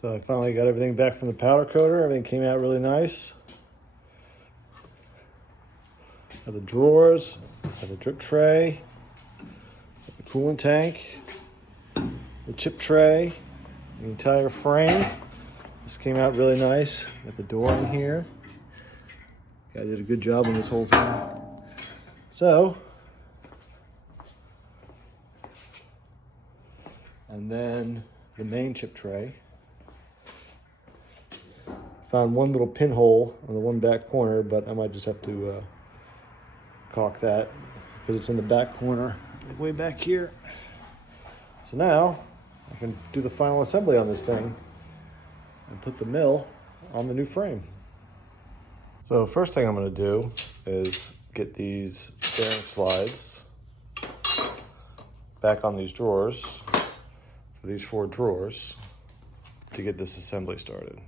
So I finally got everything back from the powder coater. Everything came out really nice. Got the drawers, got the drip tray, got the coolant tank, the chip tray, the entire frame. This came out really nice. Got the door in here. Guy did a good job on this whole thing. So, and then the main chip tray. Found one little pinhole on the one back corner, but I might just have to caulk that because it's in the back corner, way back here. So now I can do the final assembly on this thing and put the mill on the new frame. So first thing I'm going to do is get these bearing slides back on these drawers, for these 4 drawers, to get this assembly started.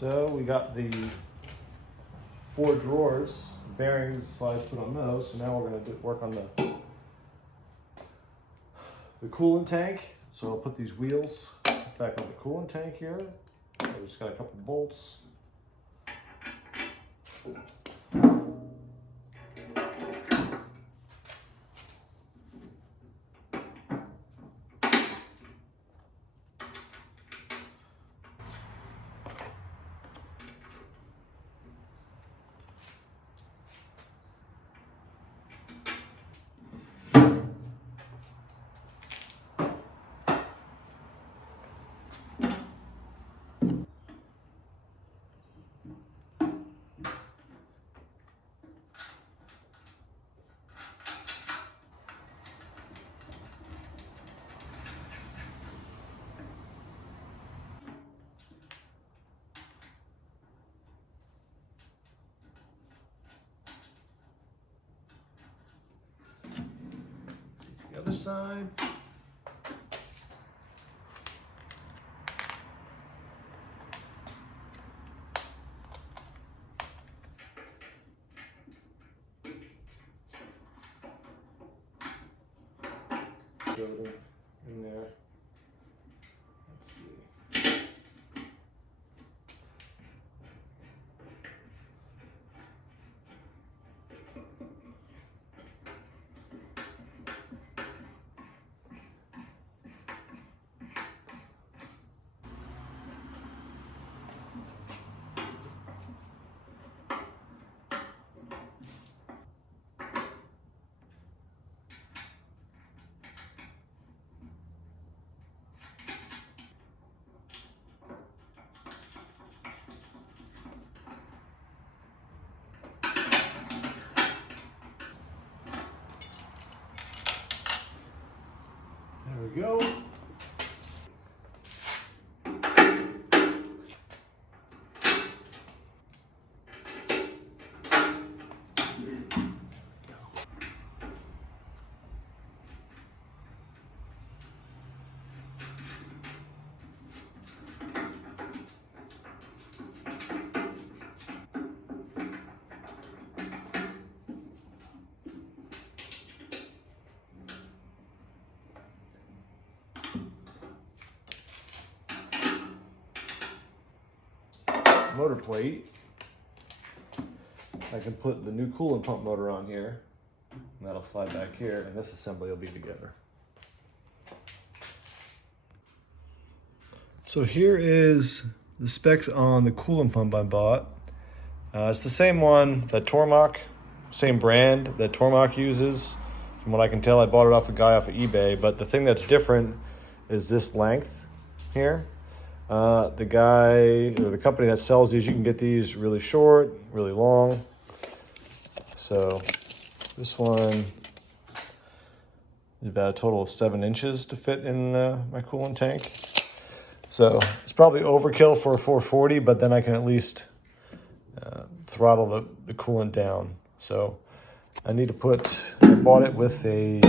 So we got the 4 drawers, bearings, slides put on those. So now we're going to work on the coolant tank. So I'll put these wheels back on the coolant tank here. I just got a couple bolts. The other side. Go in there. Let's see. There we go. motor plate, I can put the new coolant pump motor on here, and that'll slide back here, and this assembly will be together. So here is the specs on the coolant pump I bought. It's the same one that Tormach, same brand that Tormach uses. From what I can tell, I bought it off a guy off of eBay, but the thing that's different is this length here. The guy, or the company that sells these, you can get these really short, really long. So this one is about a total of 7 inches to fit in my coolant tank. So it's probably overkill for a 440, but then I can at least throttle the coolant down. So I need to I bought it with a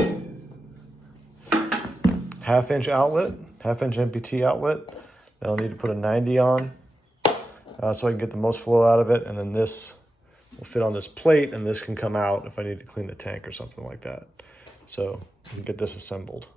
1/2 inch outlet, 1/2 inch MPT outlet. Then I'll need to put a 90 on so I can get the most flow out of it. And then this will fit on this plate, and this can come out if I need to clean the tank or something like that. So we can get this assembled.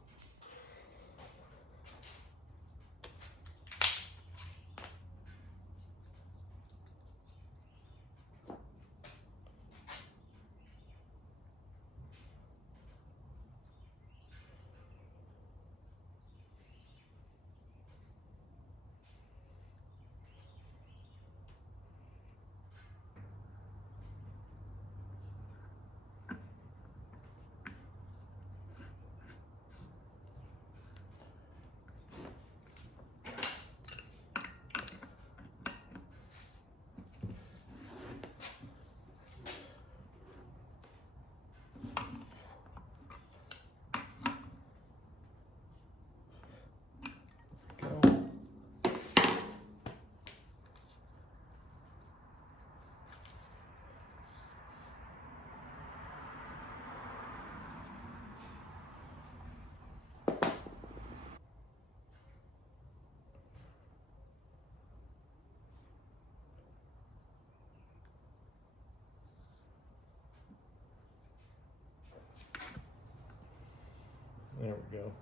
There we go.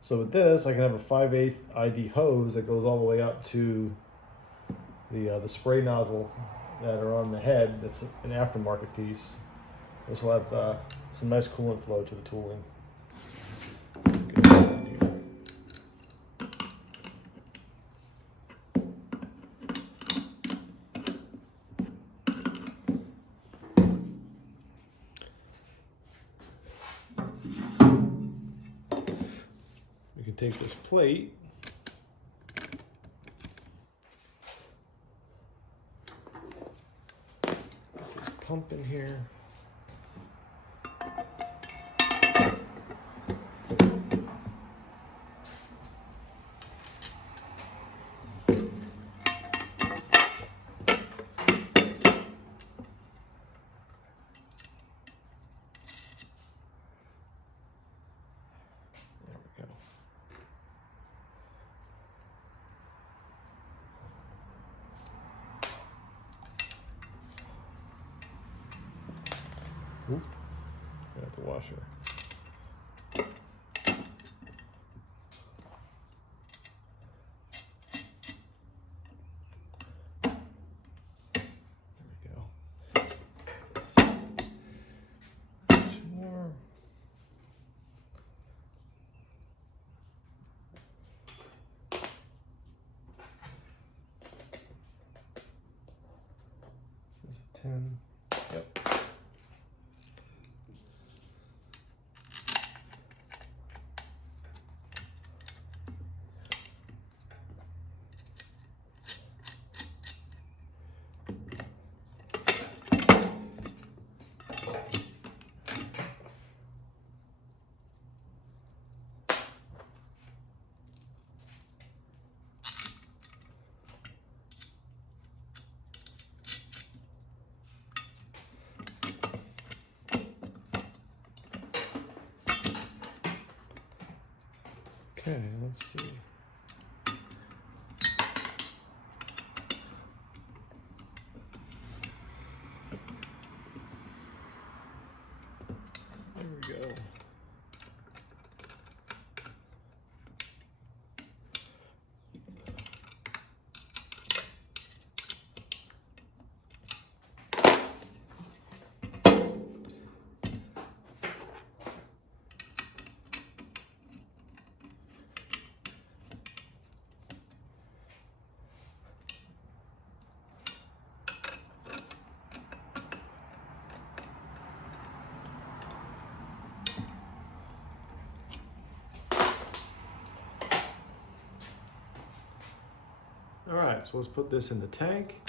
So with this, I can have a 5/8 ID hose that goes all the way up to the spray nozzle that are on the head. That's an aftermarket piece. This will have some nice coolant flow to the tooling. Take this plate, put this pump in here. Oop, got the washer. There we go. Two more. This is a 10. Yep. Okay, let's see. There we go. right, so let's put this in the tank.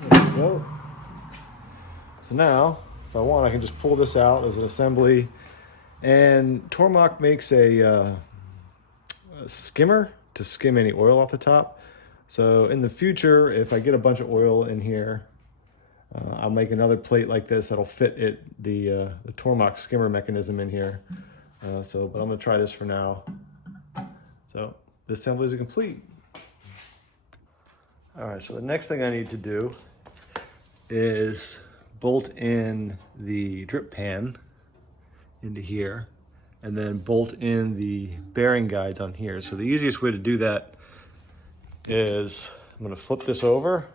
There we go. So now, if I want, I can just pull this out as an assembly. And Tormach makes a skimmer to skim any oil off the top. So in the future, if I get a bunch of oil in here, I'll make another plate like this that'll fit the Tormach skimmer mechanism in here. But I'm gonna try this for now. So this assembly is complete. All right, so the next thing I need to do is bolt in the drip pan into here, and then bolt in the bearing guides on here. So the easiest way to do that is I'm gonna flip this over,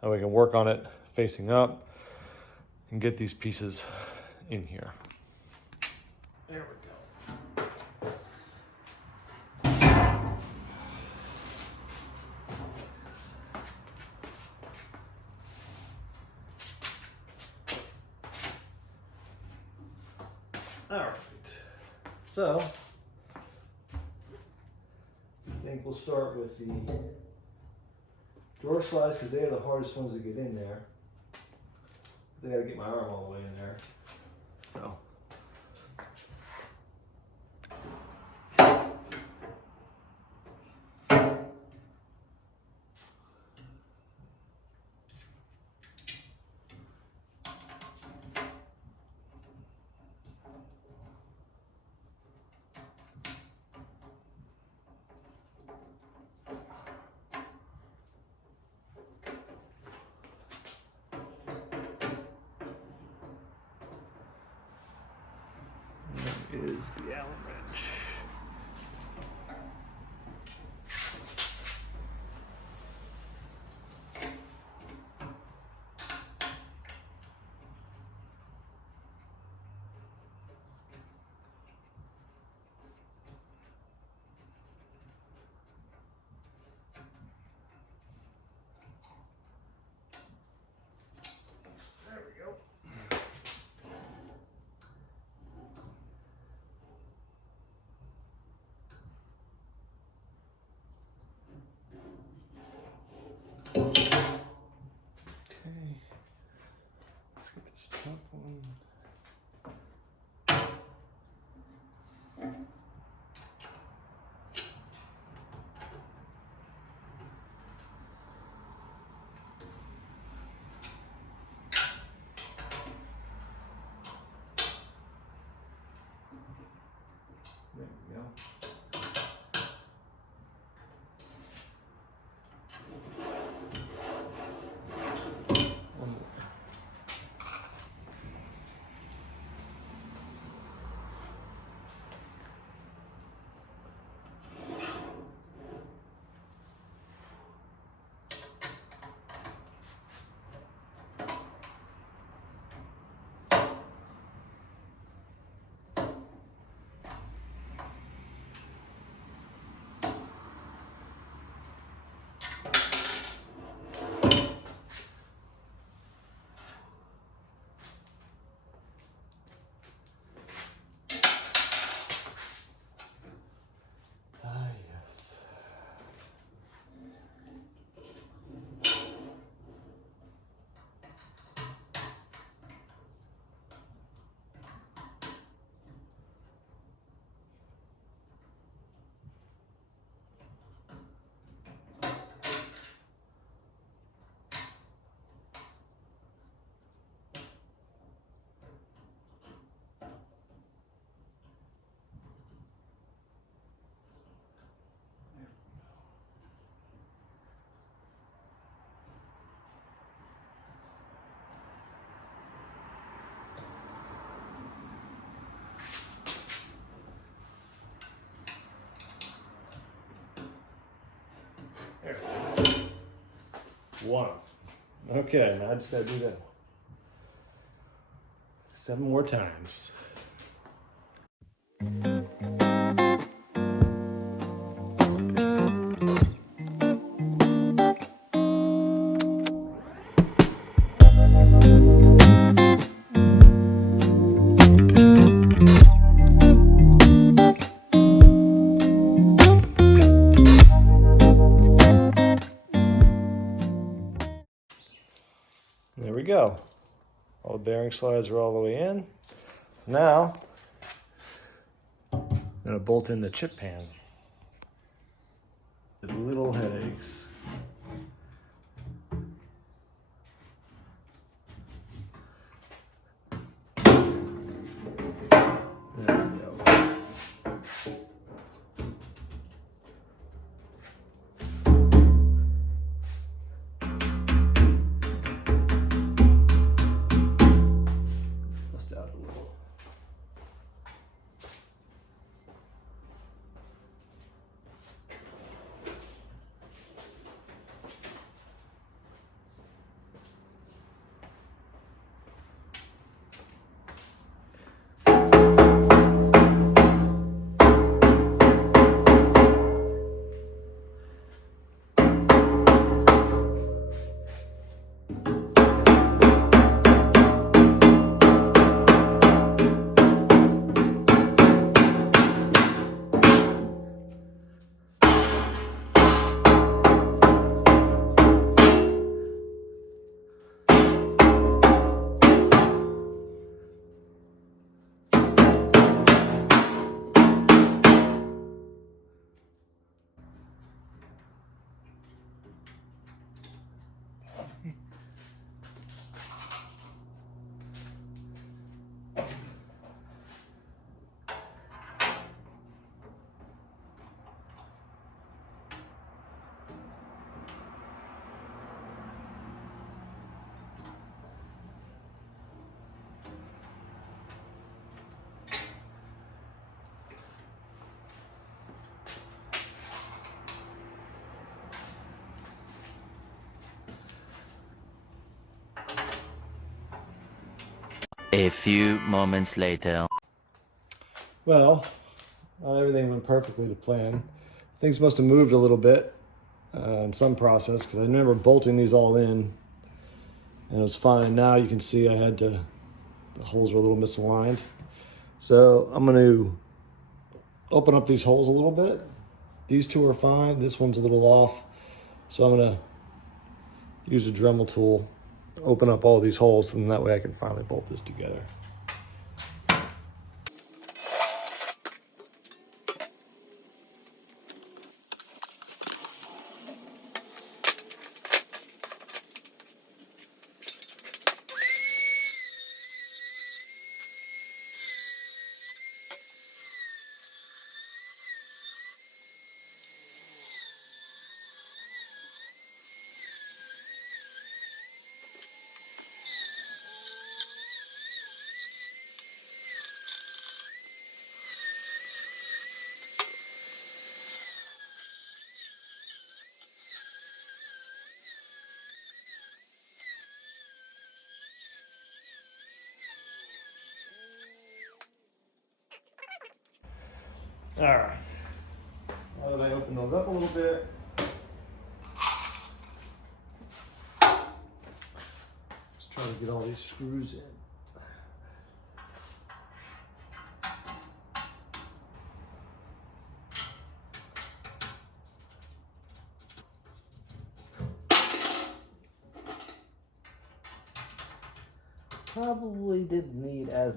and we can work on it facing up and get these pieces in here. There we go. All right, so I think we'll start with the door slides because they're the hardest ones to get in there. I gotta get my arm all the way in there. So. Is the Allen wrench. There we go. Let's get this top one. There we go. There it is. One. Okay, now I just gotta do that 7 more times. go. All the bearing slides are all the way in. Now, I'm gonna bolt in the chip pan. The little headaches. There we go. Bust out a little. A few moments later. Well, everything went perfectly to plan. Things must have moved a little bit in some process because I remember bolting these all in and it was fine. Now you can see the holes are a little misaligned. So I'm going to open up these holes a little bit. These two are fine. This one's a little off. So I'm going to use a Dremel tool, open up all these holes, and that way I can finally bolt this together. All right, now that I open those up a little bit, let's try to get all these screws in. Probably didn't need as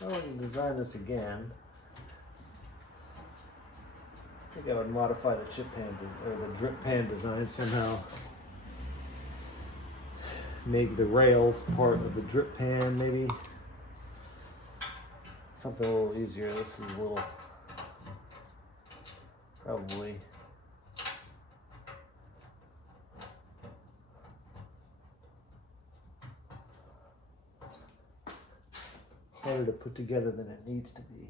I wouldn't design this again. I think I would modify the chip pan or the drip pan design somehow. Make the rails part of the drip pan, maybe. Something a little easier. This is a little probably harder to put together than it needs to be.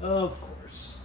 Of course.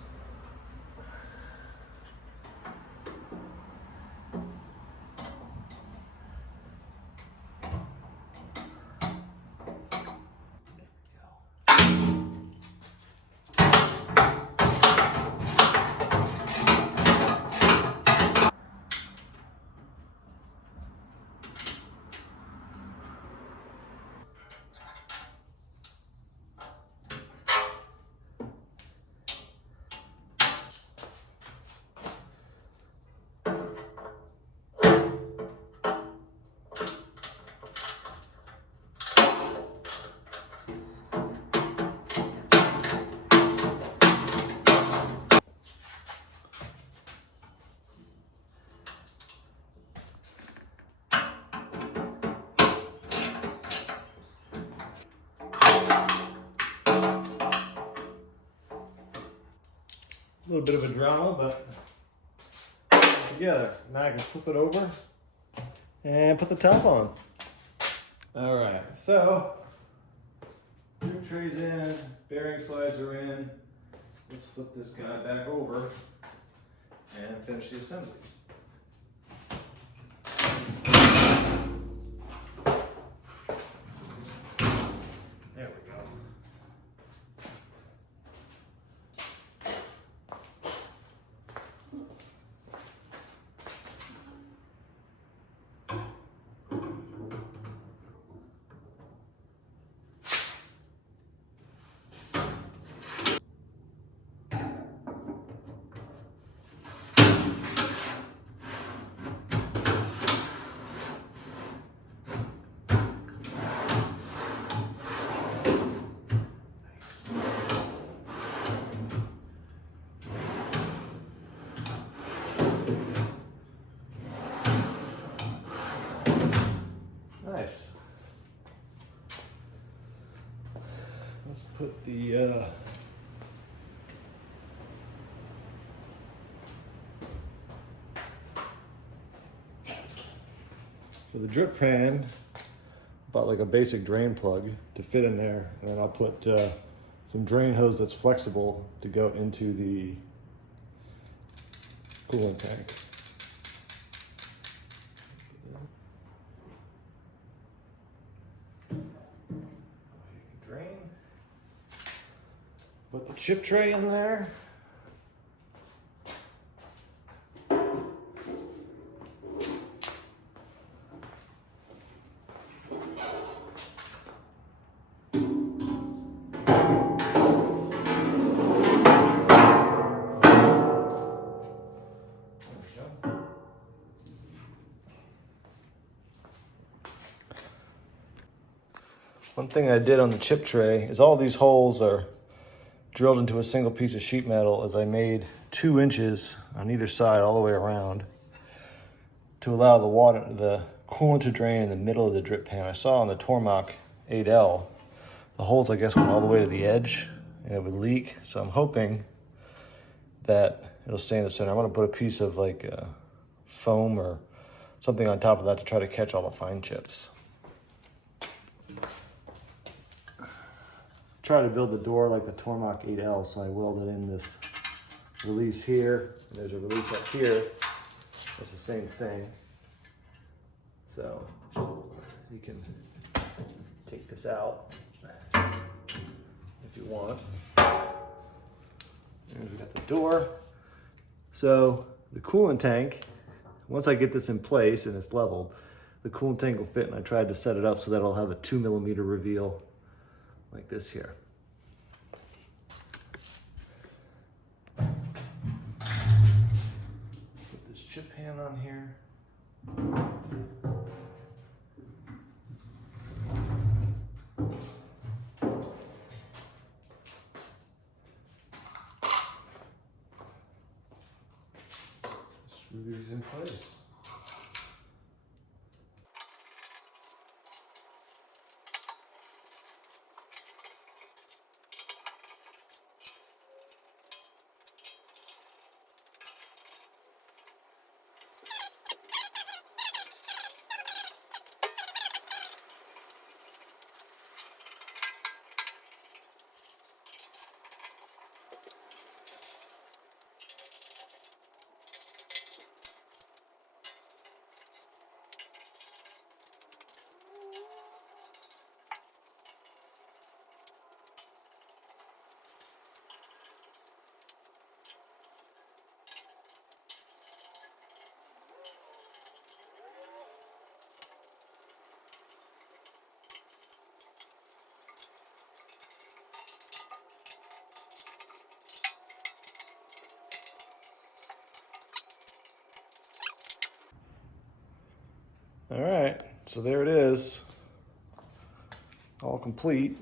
little bit of a drama, but together. Now I can flip it over and put the top on. All right, so drip tray's in, bearing slides are in. Let's flip this guy back over and finish the assembly. There we go. Nice. Let's put the for the drip pan, bought like a basic drain plug to fit in there, and then I'll put some drain hose that's flexible to go into the coolant tank. Drain. Put the chip tray in there. One thing I did on the chip tray is all these holes are drilled into a single piece of sheet metal, as I made 2 inches on either side all the way around to allow the coolant to drain in the middle of the drip pan. I saw on the Tormach 8L, the holes I guess went all the way to the edge and it would leak. So I'm hoping that it'll stay in the center. I'm gonna put a piece of like foam or something on top of that to try to catch all the fine chips. Try to build the door like the Tormach 8L, so I welded in this release here. And there's a release up here. That's the same thing. So you can take this out if you want. And we've got the door. So the coolant tank, once I get this in place and it's leveled, the coolant tank will fit, and I tried to set it up so that I'll have a 2mm reveal like this here. Put this chip pan on here. Screw these in place. All right, so there it is, all complete.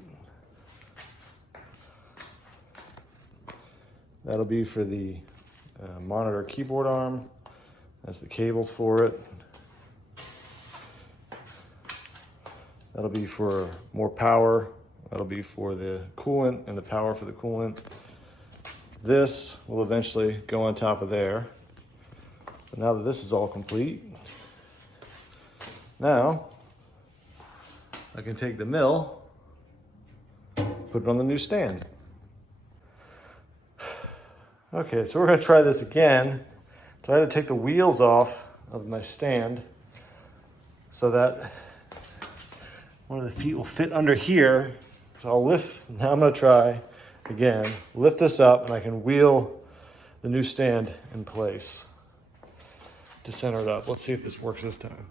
That'll be for the monitor keyboard arm. That's the cables for it. That'll be for more power. That'll be for the coolant and the power for the coolant. This will eventually go on top of there. But now that this is all complete, now I can take the mill, put it on the new stand. Okay, so we're gonna try this again. So I had to take the wheels off of my stand so that one of the feet will fit under here. So I'll lift, now I'm gonna try again, lift this up and I can wheel the new stand in place to center it up. Let's see if this works this time.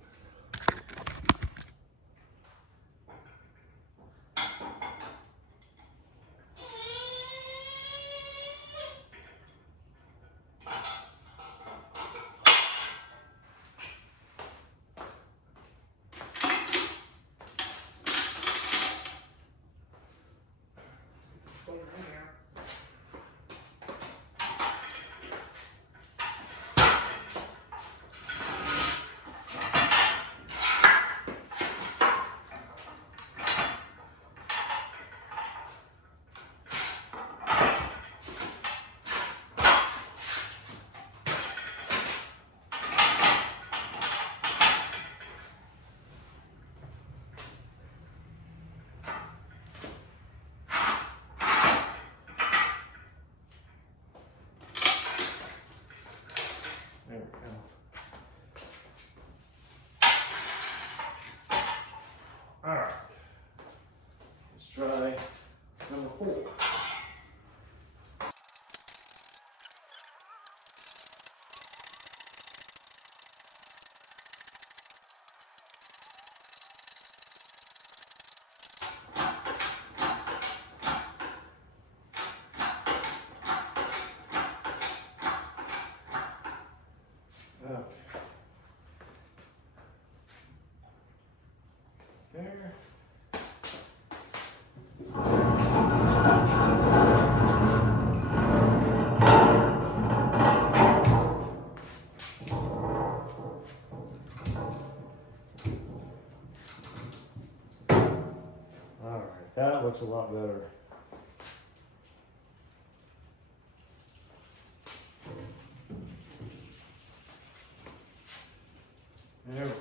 There we go. All right, let's try number 4. Okay. There. All right, that looks a lot better. There we go.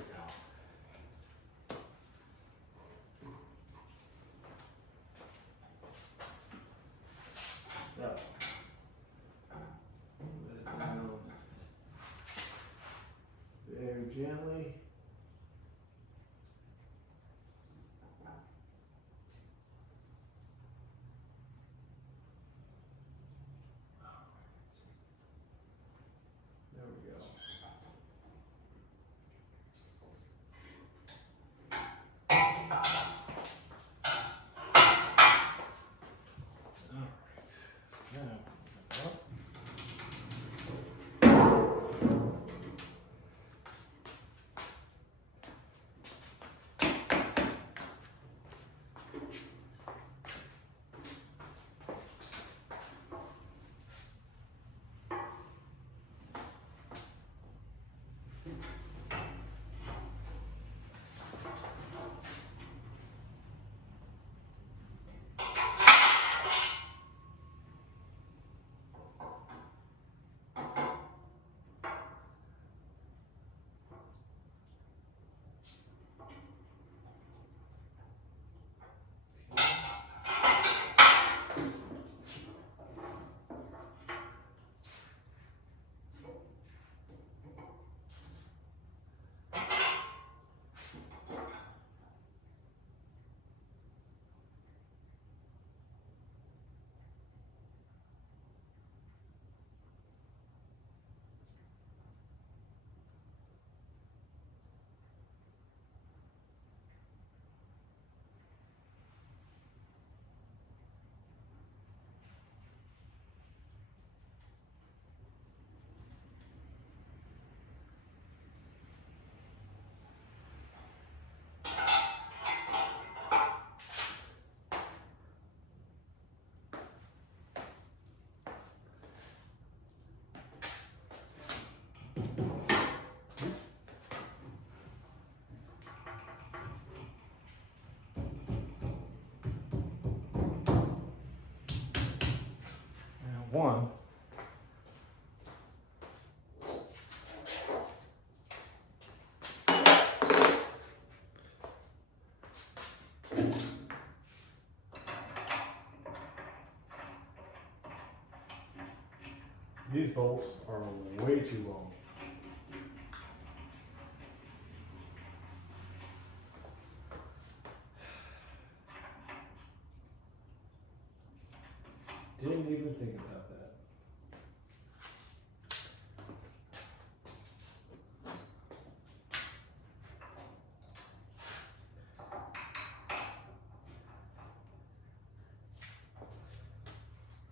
So, let it down very gently. There we go. one, these bolts are way too long. Didn't even think about that.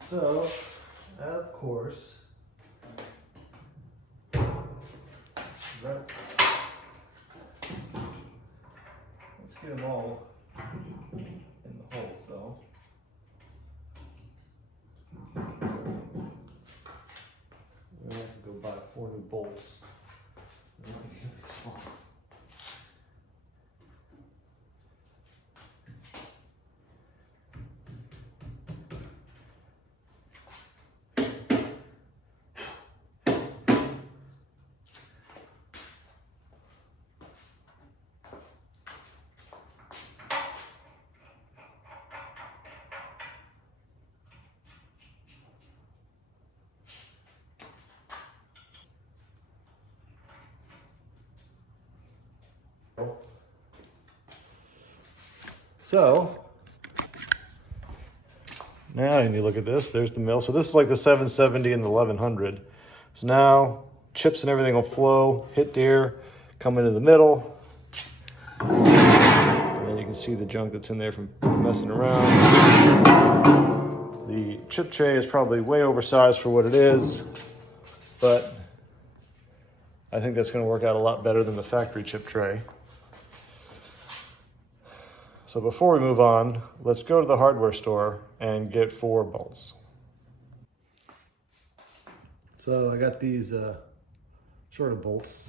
So, of course, let's get them all in the hole, so. I'm gonna have to go buy 4 new bolts. They're not nearly as long. So now when you look at this, there's the mill. So this is like the 770 and the 1100. So now chips and everything will flow, hit here, come into the middle. And then you can see the junk that's in there from messing around. The chip tray is probably way oversized for what it is, but I think that's going to work out a lot better than the factory chip tray. So before we move on, let's go to the hardware store and get 4 bolts. So I got these shorter bolts.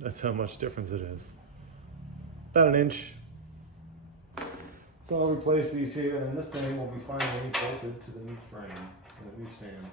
That's how much difference it is. About 1 inch. So I'll replace these here, and then this thing will be finally bolted to the new frame, and the new stand.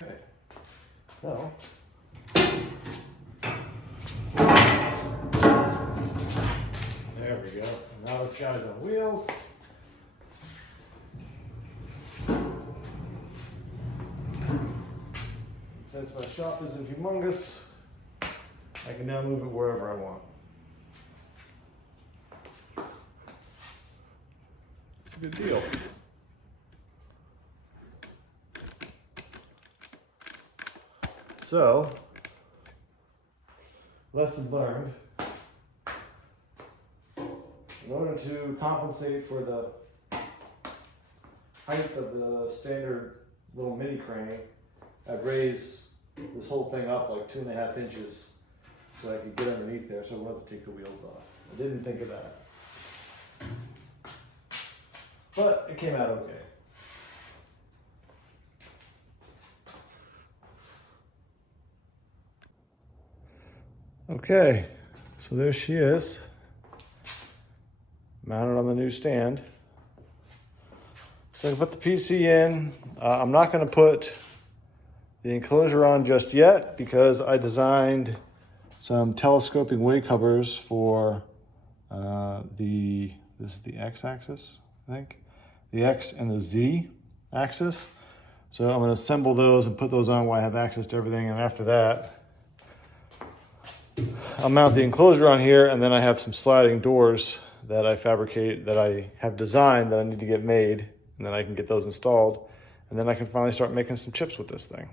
Okay, so there we go. Now this guy's on wheels. Since my shop isn't humongous, I can now move it wherever I want. It's a good deal. So, lesson learned. In order to compensate for the height of the standard little mini crane, I'd raise this whole thing up like 2.5 inches so I could get underneath there so I wouldn't have to take the wheels off. I didn't think of that. But it came out okay. Okay, so there she is, mounted on the new stand. So I can put the PC in. I'm not going to put the enclosure on just yet because I designed some telescoping way covers for this is the X-axis, I think, the X and the Z axis. So I'm going to assemble those and put those on while I have access to everything, and after that, I'll mount the enclosure on here, and then I have some sliding doors that I fabricate, that I have designed that I need to get made, and then I can get those installed, and then I can finally start making some chips with this thing.